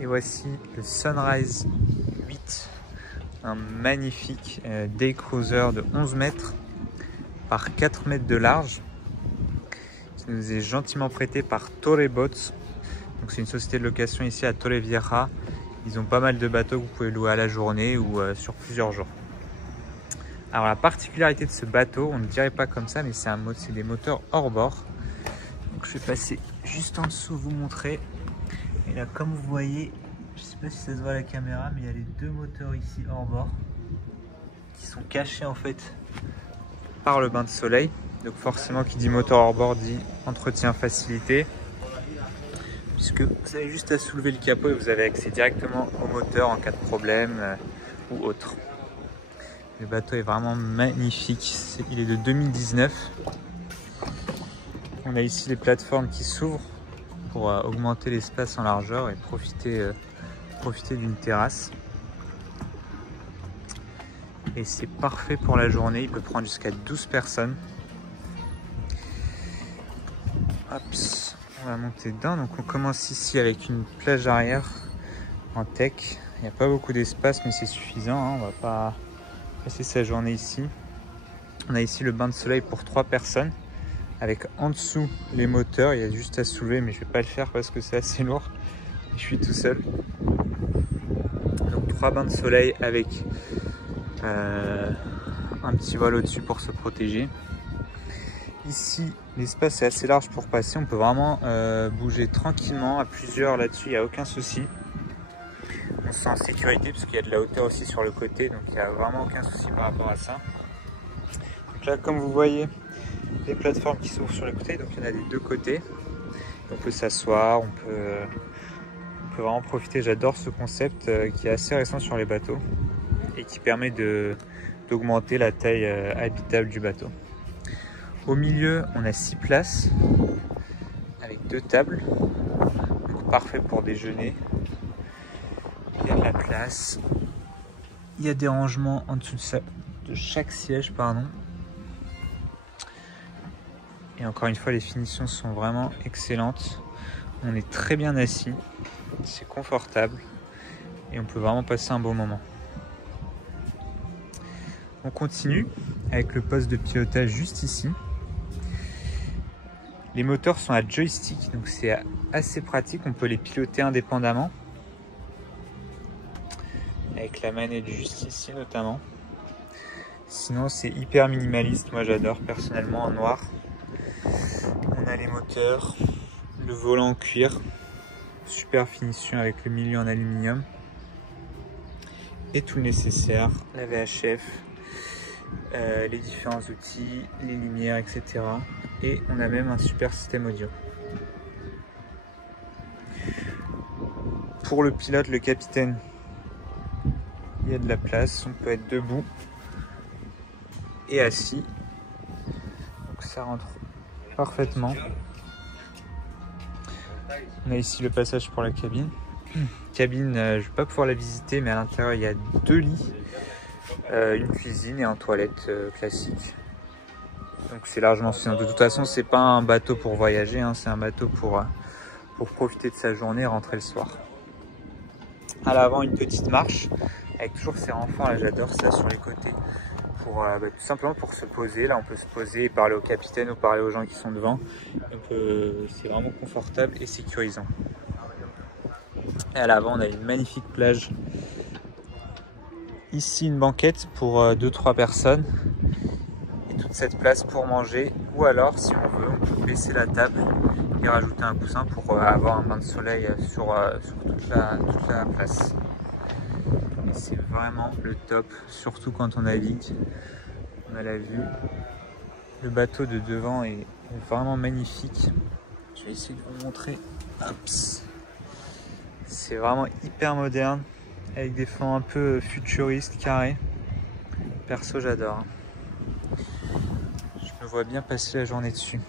Et voici le Sunrise 8, un magnifique day cruiser de 11 mètres par 4 mètres de large, qui nous est gentiment prêté par Torre Boats. Donc c'est une société de location ici à Torrevieja. Ils ont pas mal de bateaux que vous pouvez louer à la journée ou sur plusieurs jours. Alors la particularité de ce bateau, on ne dirait pas comme ça, mais c'est des moteurs hors bord. Donc je vais passer juste en dessous vous montrer. Et là, comme vous voyez, je ne sais pas si ça se voit à la caméra, mais il y a les deux moteurs ici hors bord qui sont cachés en fait par le bain de soleil. Donc forcément, qui dit moteur hors bord dit entretien facilité, puisque vous avez juste à soulever le capot et vous avez accès directement au moteur en cas de problème ou autre. Le bateau est vraiment magnifique, il est de 2019. On a ici les plateformes qui s'ouvrent pour augmenter l'espace en largeur et profiter d'une terrasse. Et c'est parfait pour la journée, il peut prendre jusqu'à 12 personnes. Hop, on va monter dedans. Donc on commence ici avec une plage arrière en tech. Il n'y a pas beaucoup d'espace, mais c'est suffisant, hein. On va pas passer sa journée ici. On a ici le bain de soleil pour 3 personnes, avec en dessous les moteurs. Il y a juste à soulever, mais je vais pas le faire parce que c'est assez lourd. Je suis tout seul. Donc 3 bains de soleil avec un petit voile au-dessus pour se protéger. Ici, l'espace est assez large pour passer. On peut vraiment bouger tranquillement à plusieurs là-dessus, il n'y a aucun souci. On se sent en sécurité parce qu'il y a de la hauteur aussi sur le côté, donc il n'y a vraiment aucun souci par rapport à ça. Donc là, comme vous voyez, les plateformes qui s'ouvrent sur le côté, donc il y en a des deux côtés. On peut s'asseoir, on peut vraiment profiter. J'adore ce concept qui est assez récent sur les bateaux et qui permet d'augmenter la taille habitable du bateau. Au milieu, on a 6 places avec 2 tables, donc parfait pour déjeuner. Il y a de la place, il y a des rangements en dessous de chaque siège, pardon. Et encore une fois, les finitions sont vraiment excellentes. On est très bien assis, c'est confortable et on peut vraiment passer un bon moment. On continue avec le poste de pilotage juste ici. Les moteurs sont à joystick, donc c'est assez pratique, on peut les piloter indépendamment. Avec la manette juste ici notamment. Sinon c'est hyper minimaliste, moi j'adore personnellement en noir. On a les moteurs, le volant en cuir, super finition avec le milieu en aluminium. Et tout le nécessaire, la VHF, les différents outils, les lumières, etc. Et on a même un super système audio. Pour le pilote, le capitaine, il y a de la place, on peut être debout et assis. Donc ça rentre parfaitement. On a ici le passage pour la cabine. Cabine, je ne vais pas pouvoir la visiter, mais à l'intérieur il y a 2 lits, une cuisine et un toilette classique. Donc c'est largement suffisant. De toute façon, c'est pas un bateau pour voyager, hein, c'est un bateau pour profiter de sa journée et rentrer le soir. À l'avant, une petite marche avec toujours ces renforts, là j'adore ça sur les côtés, pour tout simplement pour se poser. Là on peut se poser et parler au capitaine ou parler aux gens qui sont devant. C'est vraiment confortable et sécurisant. Et à l'avant, on a une magnifique plage. Ici, une banquette pour 2-3 personnes. Et toute cette place pour manger. Ou alors, si on veut, on peut baisser la table et rajouter un coussin pour avoir un bain de soleil sur toute la place. Et c'est vraiment le top, surtout quand on navigue. On a la vue. Le bateau de devant est vraiment magnifique. Je vais essayer de vous montrer. C'est vraiment hyper moderne, avec des fonds un peu futuristes, carrés. Perso, j'adore. Je me vois bien passer la journée dessus.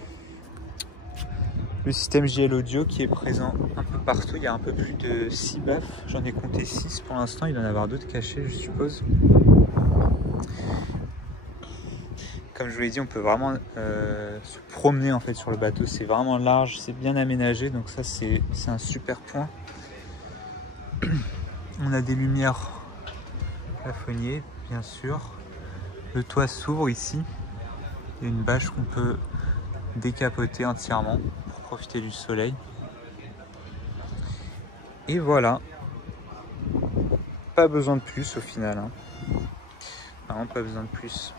Le système JL Audio qui est présent un peu partout. Il y a un peu plus de 6 baffes. J'en ai compté 6 pour l'instant. Il doit y en avoir d'autres cachés, je suppose. Comme je vous l'ai dit, on peut vraiment se promener en fait sur le bateau. C'est vraiment large, c'est bien aménagé. Donc ça, c'est un super point. On a des lumières plafonnières, bien sûr. Le toit s'ouvre ici. Il y a une bâche qu'on peut décapoter entièrement pour profiter du soleil. Et voilà. Pas besoin de plus au final. Hein. Vraiment pas besoin de plus.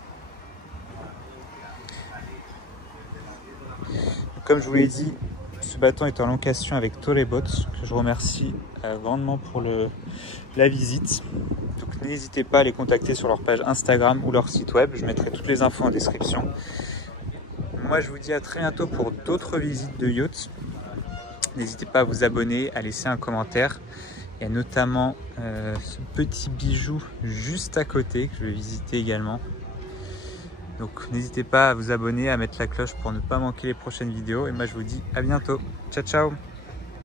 Comme je vous l'ai dit, ce bâton est en location avec Torebots, que je remercie grandement pour la visite. Donc n'hésitez pas à les contacter sur leur page Instagram ou leur site web. Je mettrai toutes les infos en description. Moi, je vous dis à très bientôt pour d'autres visites de yachts. N'hésitez pas à vous abonner, à laisser un commentaire. Il y a notamment ce petit bijou juste à côté que je vais visiter également. Donc n'hésitez pas à vous abonner, à mettre la cloche pour ne pas manquer les prochaines vidéos. Et moi je vous dis à bientôt. Ciao ciao.